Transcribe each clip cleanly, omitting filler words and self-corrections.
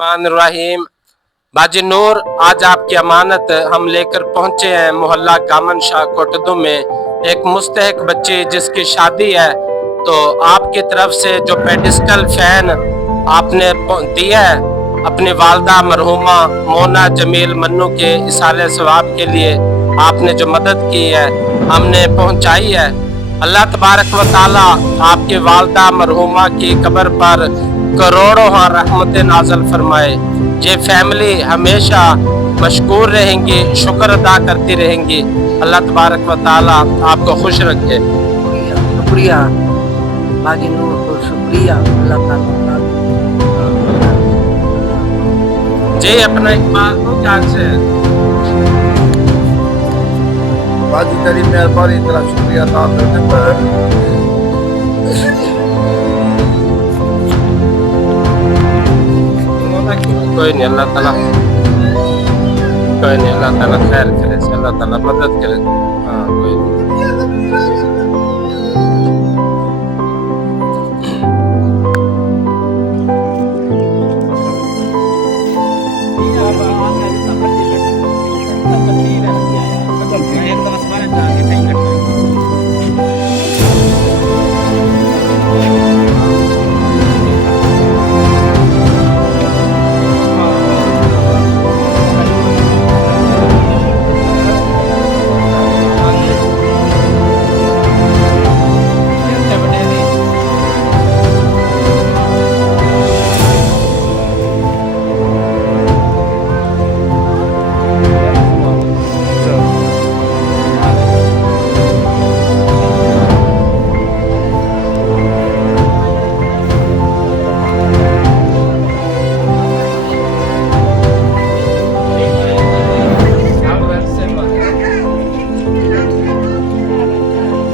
बिस्मिल्लाहिर्रहमानिर्रहीम। बाजी नूर, आज आपकी अमानत हम लेकर पहुंचे हैं मोहल्ला गामन शाह कोटदू में एक मुस्तहक बच्ची जिसकी शादी है। तो आपकी तरफ से जो पेडिस्कल फैन आपने दिया है अपनी वालदा मरहुमा मोना जमील मन्नू के इसाले सवाब के लिए, आपने जो मदद की है हमने पहुंचाई है। अल्लाह तबारक व ताला आपके वालदा मरहुमा की कब्र पर करोड़ों रहमत नाजल फरमाए। ये फैमिली हमेशा मशकूर रहेंगी, शुक्र अदा करती रहेंगी। अल्लाह तबारक व ताला आपको खुश रखे। शुक्रिया बाजी नूर को, शुक्रिया अल्लाह ताला। जी अपना एक बात तो क्या से बाजी तेरी मेहरबानी, तेरा शुक्रिया अदा करने पर कोई नहीं, अल्लाह ताला कोई नहीं, अल्लाह ताला खैर करे, अल्लाह ताला मदद करे। हाँ कोई नहीं।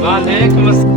वालेकुम अस्सलाम।